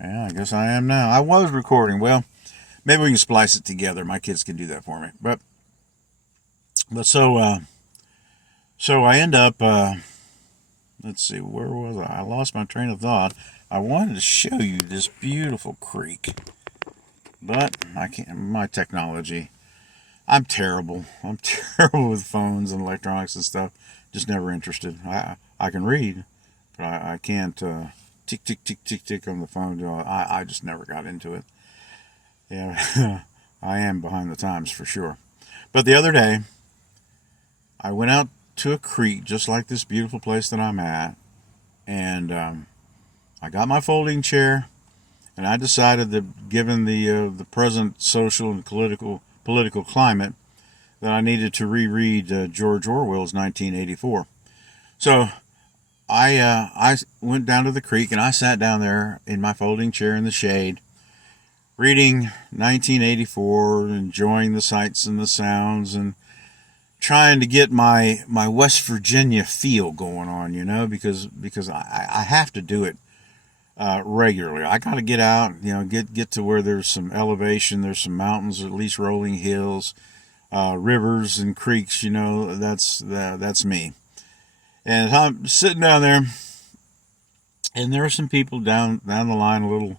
Yeah, I guess I am now. I was recording. Well, maybe we can splice it together. My kids can do that for me. But so I end up. Let's see, where was I? I lost my train of thought. I wanted to show you this beautiful creek, but I can't. My technology. I'm terrible. I'm terrible with phones and electronics and stuff. Just never interested. I can read, but I can't tick tick tick tick tick on the phone. I just never got into it. Yeah, I am behind the times for sure. But the other day, I went out to a creek just like this beautiful place that I'm at, and I got my folding chair, and I decided that given the present social and political climate, that I needed to reread George Orwell's 1984. So I went down to the creek and I sat down there in my folding chair in the shade, reading 1984, enjoying the sights and the sounds, and trying to get my West Virginia feel going on, because I have to do it regularly. I got to get out, get to where there's some elevation, there's some mountains, or at least rolling hills, rivers and creeks. That's me. And I'm sitting down there, and there are some people down the line, a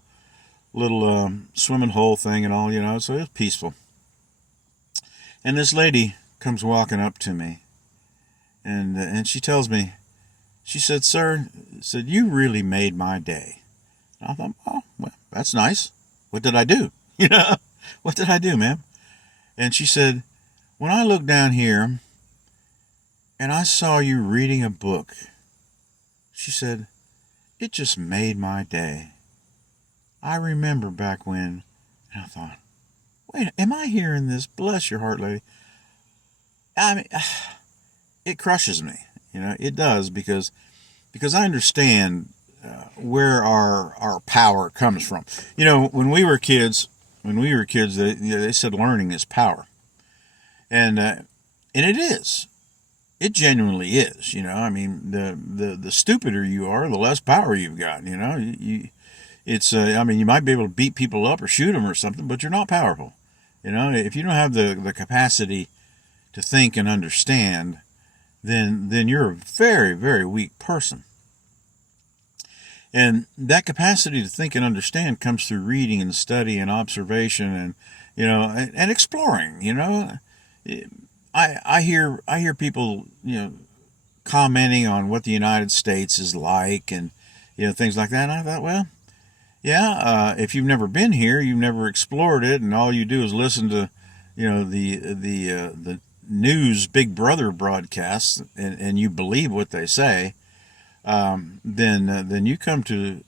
little swimming hole thing and all, so it's peaceful. And this lady comes walking up to me, and she tells me, she said, "Sir," said, "you really made my day." And I thought, "Oh, well, that's nice. What did I do?" What did I do, ma'am? And she said, "When I looked down here and I saw you reading a book," she said, "it just made my day. I remember back when," and I thought, "Wait, am I hearing this? Bless your heart, lady." I mean, it crushes me. It does, because I understand where our power comes from. When we were kids, they said learning is power, and it is. It genuinely is. I mean, the stupider you are, the less power you've got. It's. I mean, you might be able to beat people up or shoot them or something, but you're not powerful. If you don't have the capacity to think and understand, then you're a very, very weak person. And that capacity to think and understand comes through reading and study and observation and and exploring. I hear people commenting on what the United States is like, and things like that. And I thought, well, yeah, if you've never been here, you've never explored it, and all you do is listen to the news Big Brother broadcasts, and you believe what they say, then you come to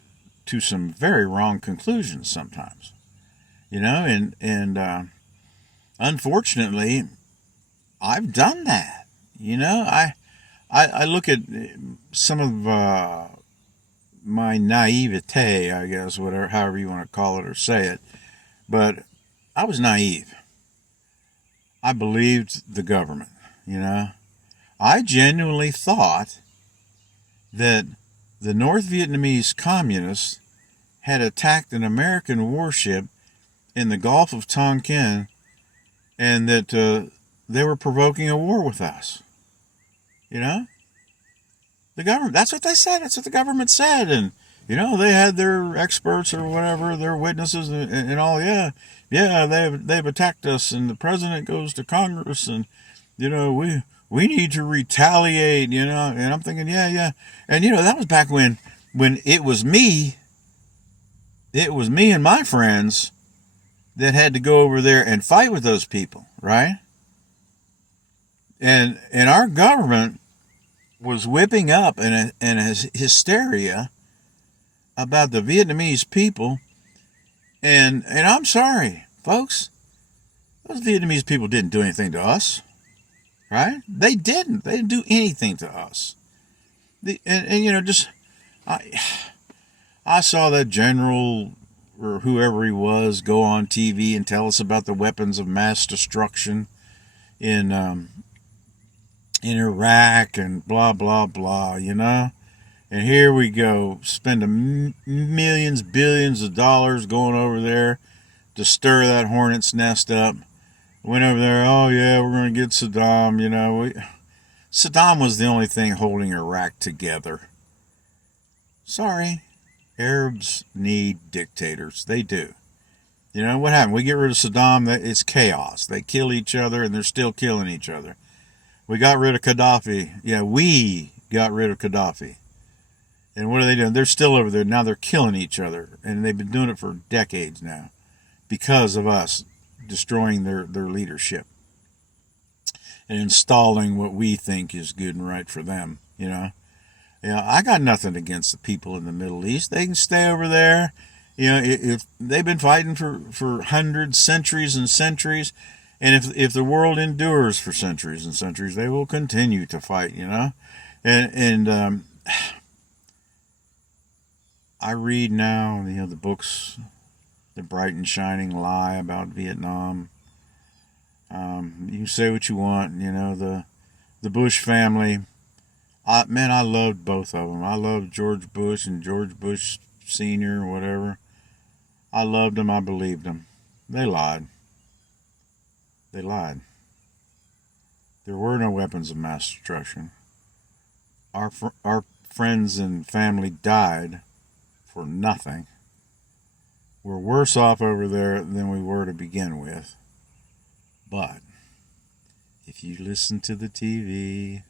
some very wrong conclusions sometimes. And unfortunately, I've done that. I look at some of my naivete, I guess, whatever, however you want to call it or say it, but I was naive. I believed the government. I genuinely thought that the North Vietnamese communists had attacked an American warship in the Gulf of Tonkin, and that they were provoking a war with us. You know, the government. That's what they said. That's what the government said, and they had their experts or whatever, their witnesses and all. Yeah, yeah, they've attacked us, and the president goes to Congress, and we need to retaliate. And I'm thinking, yeah, yeah, and that was back when it was me and my friends that had to go over there and fight with those people, right? And our government was whipping up in a hysteria about the Vietnamese people, and I'm sorry, folks, those Vietnamese people didn't do anything to us, right? They didn't. They didn't do anything to us. Just I I saw that general or whoever he was go on TV and tell us about the weapons of mass destruction in Iraq and blah blah blah, And here we go, spending millions, billions of dollars going over there to stir that hornet's nest up. Went over there, oh yeah, we're going to get Saddam, Saddam was the only thing holding Iraq together. Sorry, Arabs need dictators. They do. You know what happened? We get rid of Saddam, it's chaos. They kill each other and they're still killing each other. We got rid of Gaddafi. Yeah, we got rid of Gaddafi. And what are they doing? They're still over there. Now they're killing each other. And they've been doing it for decades now because of us destroying their leadership and installing what we think is good and right for them, I got nothing against the people in the Middle East. They can stay over there. If they've been fighting for hundreds, centuries and centuries, and if the world endures for centuries and centuries, they will continue to fight, And I read now, the books, The Bright and Shining Lie about Vietnam. You can say what you want, the Bush family. I loved both of them. I loved George Bush and George Bush Sr. or whatever. I loved them. I believed them. They lied. They lied. There were no weapons of mass destruction. Our friends and family died for nothing. We're worse off over there than we were to begin with. But if you listen to the TV,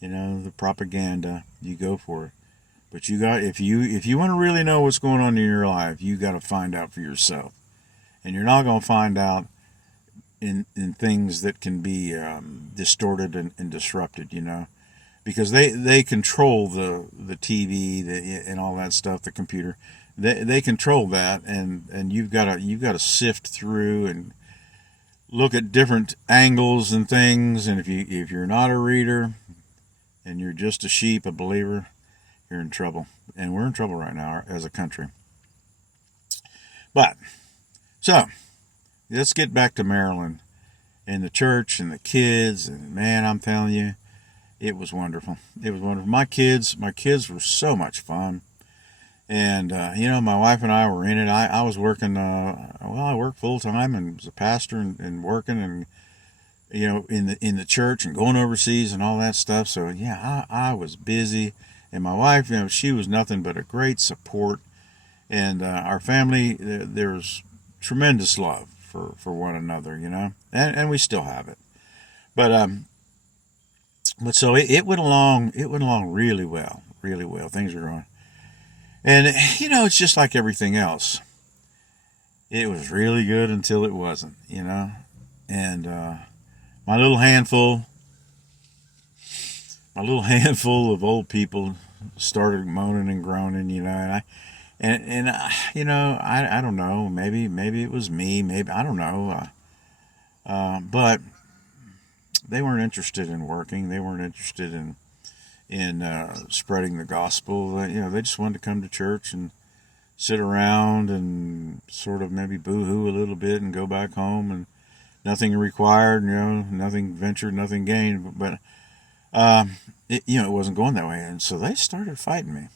the propaganda, you go for it. But if you want to really know what's going on in your life, you got to find out for yourself. And you're not going to find out in things that can be distorted and disrupted, because they control the TV and all that stuff, the computer. They control that, and you've got to sift through and look at different angles and things. And if you're not a reader and you're just a sheep, a believer, you're in trouble. And we're in trouble right now as a country. But so let's get back to Maryland and the church and the kids. And man, I'm telling you, it was wonderful. It was wonderful. My kids were so much fun. And, my wife and I were in it. I was working, I worked full time and was a pastor and working and, in the church and going overseas and all that stuff. So, yeah, I was busy. And my wife, she was nothing but a great support. And our family, there's tremendous love for one another, and we still have it. But so it went along really well, really well. Things were going. And, it's just like everything else. It was really good until it wasn't, And my little handful of old people started moaning and groaning, and I don't know, maybe it was me, maybe, I don't know. But they weren't interested in working. They weren't interested in spreading the gospel. They just wanted to come to church and sit around and sort of maybe boo-hoo a little bit and go back home, and nothing required, nothing ventured, nothing gained. But it wasn't going that way, and so they started fighting me.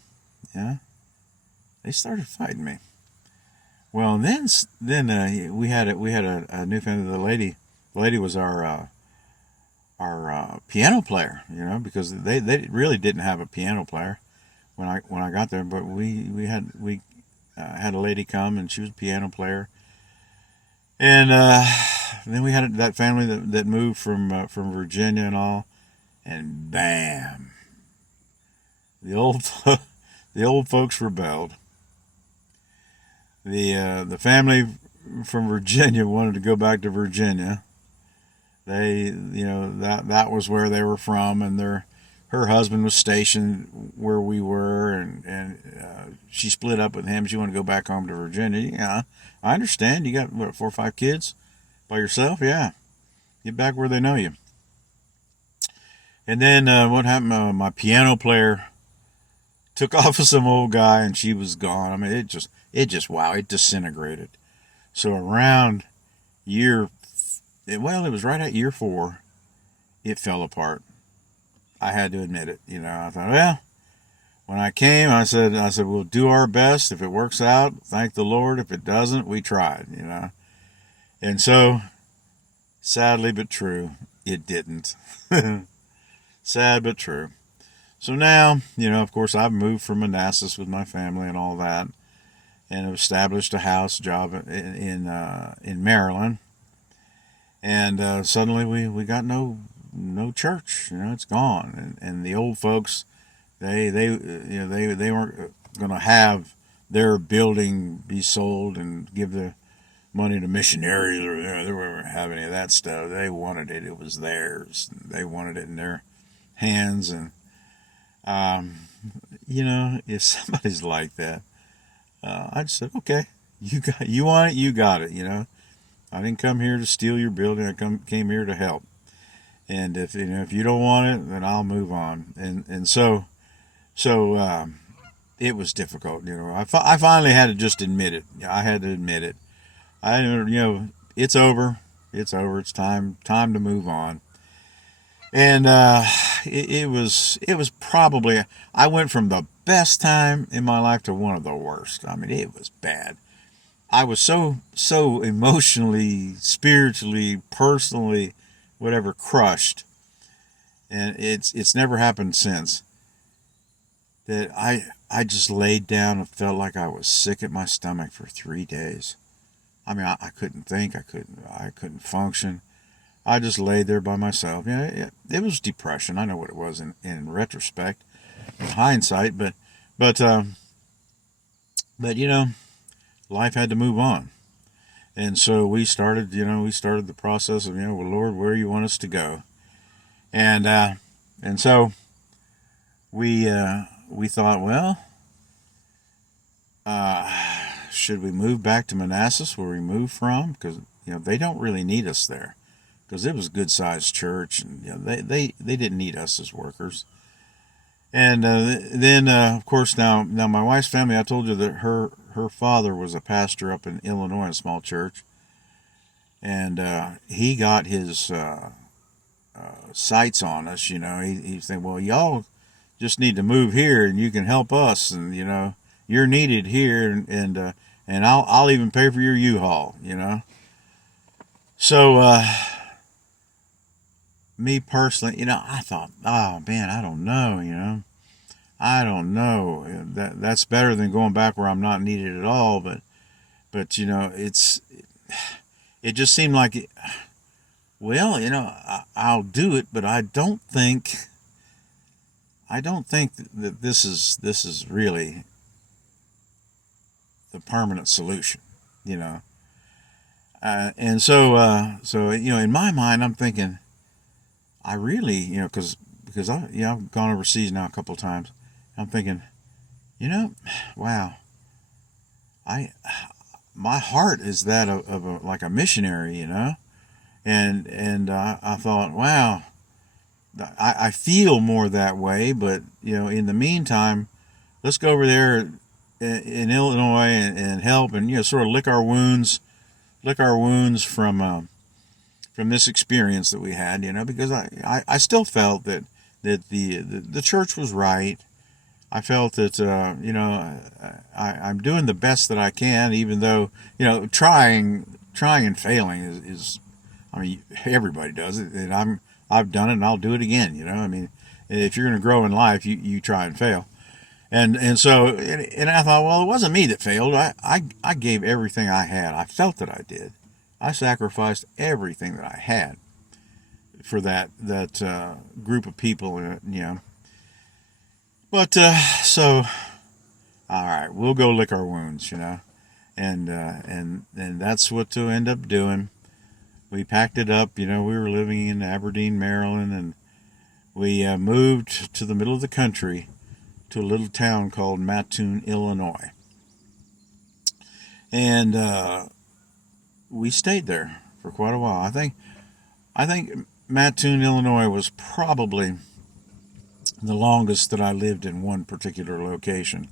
They started fighting me. Well, then we had a new family. The lady was our piano player, because they really didn't have a piano player when I got there, but we had a lady come, and she was a piano player. And then we had that family that moved from Virginia and all, and bam, the old folks rebelled. The family from Virginia wanted to go back to Virginia. They, that was where they were from, and her husband was stationed where we were, and she split up with him. She wanted to go back home to Virginia. Yeah, I understand. You got, 4 or 5 kids by yourself? Yeah. Get back where they know you. And then what happened? My piano player took off with some old guy, and she was gone. I mean, it disintegrated. So around it was right at year 4, it fell apart. I had to admit it. I thought, well, when I came, I said, we'll do our best. If it works out, thank the Lord. If it doesn't, we tried, you know. And so, sadly but true, it didn't. Sad but true. So now, you know, of course, I've moved from Manassas with my family and all that, and have established a house job in Maryland. And suddenly we got no church. You know, it's gone. And the old folks, they weren't going to have their building be sold and give the money to missionaries, or, you know, they weren't having any of that stuff. They wanted it. It was theirs. They wanted it in their hands. And you know, if somebody's like that, I just said, okay, you want it, you got it. You know, I didn't come here to steal your building. I came here to help. And if you don't want it, then I'll move on. And so it was difficult. You know, I finally had to just admit it. I had to admit it. It's over. It's over. It's time to move on. And it was probably, I went from the best time in my life to one of the worst. I mean, it was bad. I was so emotionally, spiritually, personally, whatever, crushed, and it's never happened since, that I just laid down and felt like I was sick at my stomach for 3 days. I mean, I couldn't think, I couldn't function. I just laid there by myself. Yeah, it was depression. I know what it was in retrospect, in hindsight, but you know, life had to move on. And so we started the process of, well, Lord, where do you want us to go? And so we thought, well, should we move back to Manassas, where we moved from? Because, they don't really need us there, because it was a good sized church, and they didn't need us as workers. And then of course, now my wife's family, I told you that her father was a pastor up in Illinois, a small church, and he got his sights on us. He's saying, well, y'all just need to move here, and you can help us, and you're needed here, and I'll even pay for your U-Haul. So me personally, I thought, oh man, I don't know, I don't know. That's better than going back where I'm not needed at all. But it just seemed like, I'll do it, but I don't think that this is really the permanent solution, and so in my mind, I'm thinking, I really, because I've gone overseas now a couple of times. I'm thinking, wow, my heart is that of like a missionary, and I thought, wow, I feel more that way. But in the meantime, let's go over there in Illinois and help, and sort of lick our wounds from this experience that we had, because I still felt that the church was right. I felt that I'm doing the best that I can, even though trying and failing is I mean, everybody does it, and I've done it, and I'll do it again. I mean, if you're going to grow in life, you try and fail. And so I thought, well, it wasn't me that failed. I gave everything I had. I felt that I did. I sacrificed everything that I had for that group of people, But so, all right, we'll go lick our wounds, and that's what to end up doing. We packed it up. We were living in Aberdeen, Maryland, and we moved to the middle of the country to a little town called Mattoon, Illinois, and we stayed there for quite a while. I think Mattoon, Illinois was probably the longest that I lived in one particular location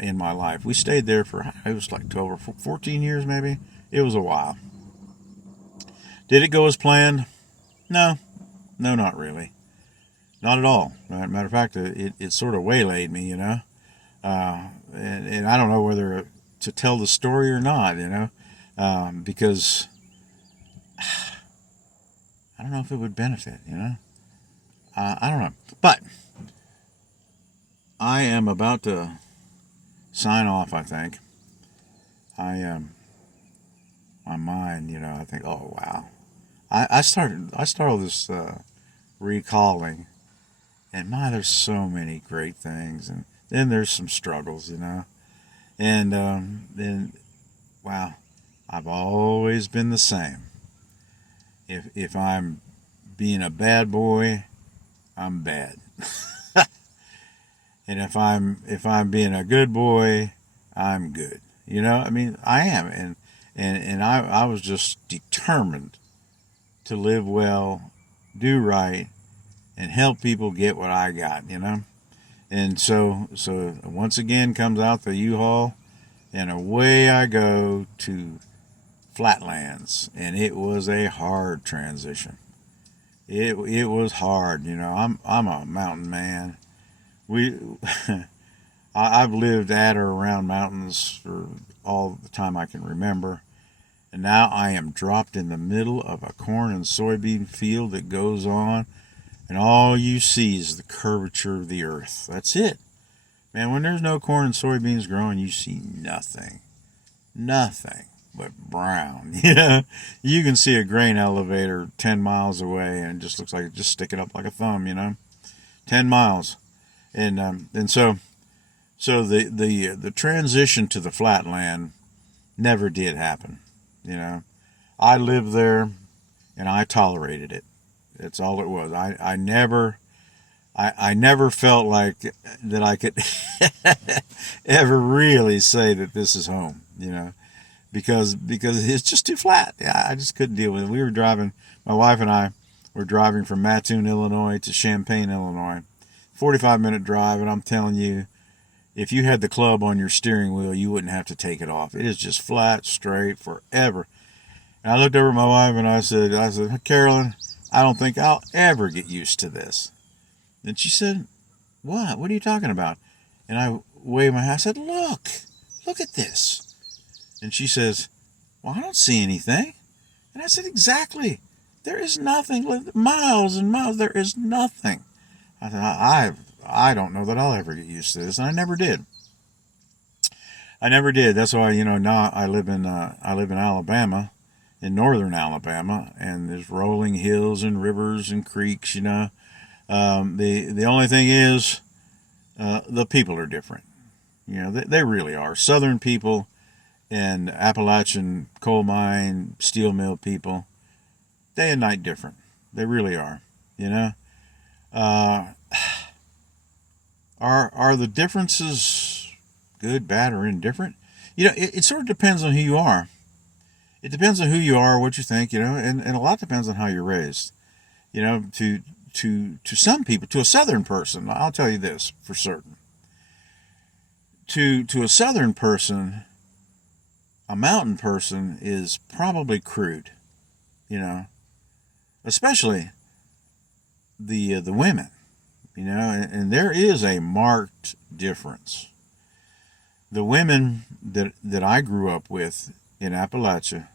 in my life. We stayed there for, it was like 12 or 14 years maybe. It was a while. Did it go as planned? No, not really. Not at all. Matter of fact, it sort of waylaid me, and I don't know whether to tell the story or not, because I don't know if it would benefit, I don't know. But I am about to sign off, I think. My mind, I think, oh, wow. I started this recalling, and my, there's so many great things, and then there's some struggles, and then, wow, I've always been the same. If I'm being a bad boy, I'm bad. And if I'm being a good boy, I'm good. I mean, I am, and I was just determined to live well, do right, and help people get what I got. And so once again comes out the U-Haul, and away I go to Flatlands, and it was a hard transition. It was hard. I'm a mountain man. We I've lived at or around mountains for all the time I can remember. And now I am dropped in the middle of a corn and soybean field that goes on, and all you see is the curvature of the earth. That's it. Man, when there's no corn and soybeans growing, you see nothing. Nothing but brown. You can see a grain elevator 10 miles away, and it just looks like it just stick it up like a thumb, 10 miles. And so the transition to the flatland never did happen. I lived there, and I tolerated it. That's all it was. I never felt like that I could ever really say that this is home, because it's just too flat. I just couldn't deal with it. We were driving, my wife and I were driving from Mattoon, Illinois to Champaign, Illinois. 45-minute drive, and I'm telling you, if you had the club on your steering wheel, you wouldn't have to take it off. It is just flat, straight, forever. And I looked over at my wife and I said, Carolyn, I don't think I'll ever get used to this. And she said, what? What are you talking about? And I waved my hand. I said, look at this. And she says, well, I don't see anything. And I said, exactly. There is nothing. Miles and miles, there is nothing. I thought, I don't know that I'll ever get used to this, and I never did. That's why, now I live in Alabama, in northern Alabama, and there's rolling hills and rivers and creeks. The only thing is, the people are different. They really are. Southern people and Appalachian coal mine, steel mill people, day and night different. They really are. Uh, are the differences good, bad, or indifferent? It sort of depends on who you are. It depends on who you are, what you think, and a lot depends on how you're raised. To some people, to a Southern person, I'll tell you this for certain. To a Southern person, a mountain person is probably crude, especially the women, and there is a marked difference. The women that I grew up with in Appalachia,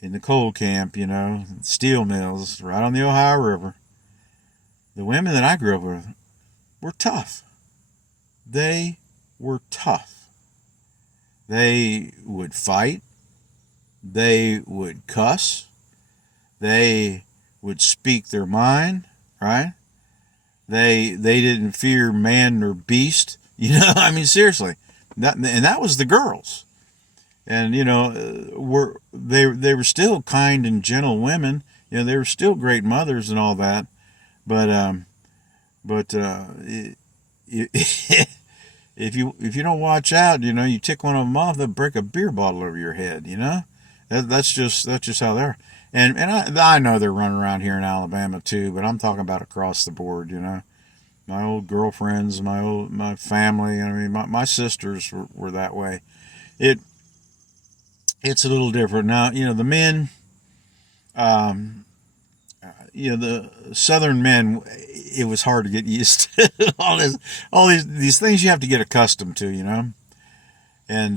in the coal camp, steel mills right on the Ohio River, the women that I grew up with were tough. They were tough. They would fight. They would cuss. They would speak their mind, right? They didn't fear man nor beast. I mean, seriously. That was the girls. And, they were still kind and gentle women. They were still great mothers and all that. But if you don't watch out, you tick one of them off, they'll break a beer bottle over your head. That's just how they are. And I know they're running around here in Alabama too, but I'm talking about across the board. My old girlfriends, my family. I mean, my sisters were that way. It's a little different now. The men. the Southern men, it was hard to get used to all these things you have to get accustomed to, And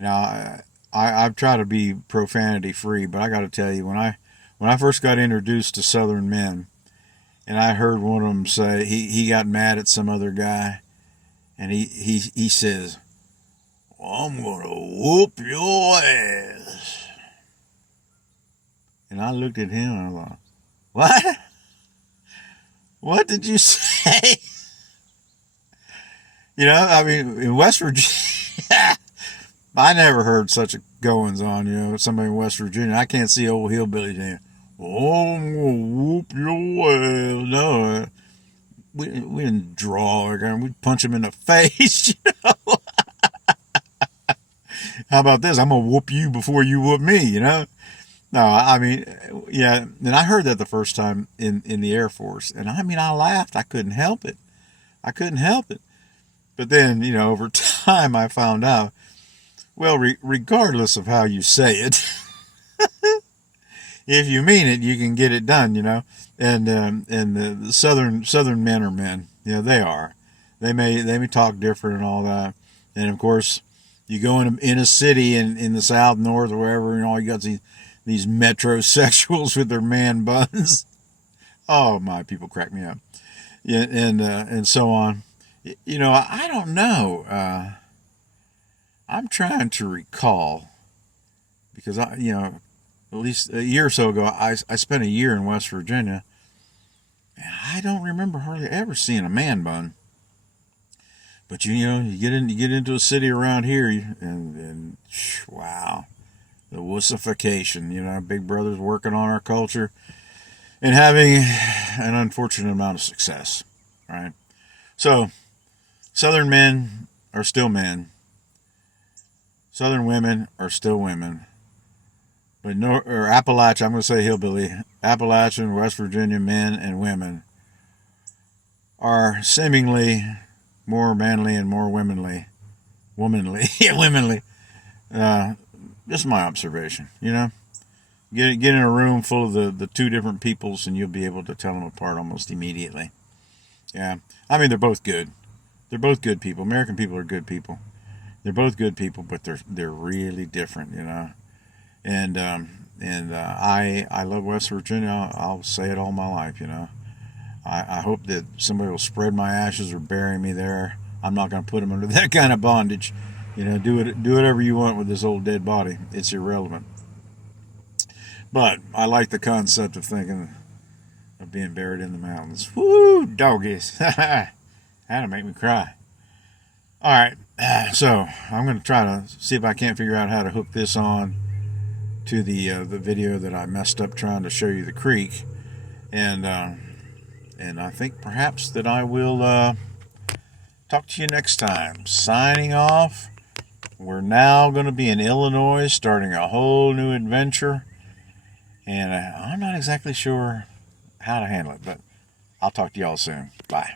now I've tried to be profanity free, but I got to tell you, when I first got introduced to Southern men, and I heard one of them say he got mad at some other guy, and he says, well, "I'm gonna whoop your ass." And I looked at him and I thought, "What? What did you say?" I mean, in West Virginia, I never heard such a goings on. Somebody in West Virginia, I can't see old hillbilly saying, "Oh, I'm gonna whoop your ass." No, we didn't draw. We'd punch him in the face. How about this? I'm gonna whoop you before you whoop me. No, I mean, yeah. And I heard that the first time in the Air Force, and I mean, I laughed. I couldn't help it. I couldn't help it. But then, over time, I found out. Well, regardless of how you say it, if you mean it, you can get it done. And the Southern men are men. They are. They may talk different and all that. And of course, you go in a city in the South, North, or wherever, you got these metrosexuals with their man buns. Oh my, people crack me up. Yeah, and so on. I don't know. I'm trying to recall, because at least a year or so ago, I spent a year in West Virginia, and I don't remember hardly ever seeing a man bun. But you get into a city around here, and wow, the wussification. Big Brother's working on our culture and having an unfortunate amount of success, right? So, Southern men are still men. Southern women are still women. But Appalachia, I'm going to say hillbilly, Appalachian, West Virginia men and women are seemingly more manly and more womanly. Just my observation, Get in a room full of the two different peoples, and you'll be able to tell them apart almost immediately. Yeah, I mean, they're both good. They're both good people. American people are good people. They're both good people, but they're really different, And I love West Virginia. I'll say it all my life, I hope that somebody will spread my ashes or bury me there. I'm not going to put them under that kind of bondage. Do whatever you want with this old dead body. It's irrelevant. But I like the concept of thinking of being buried in the mountains. Woo, doggies. That'll make me cry. All right, so I'm going to try to see if I can't figure out how to hook this on to the video that I messed up trying to show you the creek, and I think perhaps that I will talk to you next time. Signing off. We're now going to be in Illinois, starting a whole new adventure, and I'm not exactly sure how to handle it, but I'll talk to y'all soon. Bye.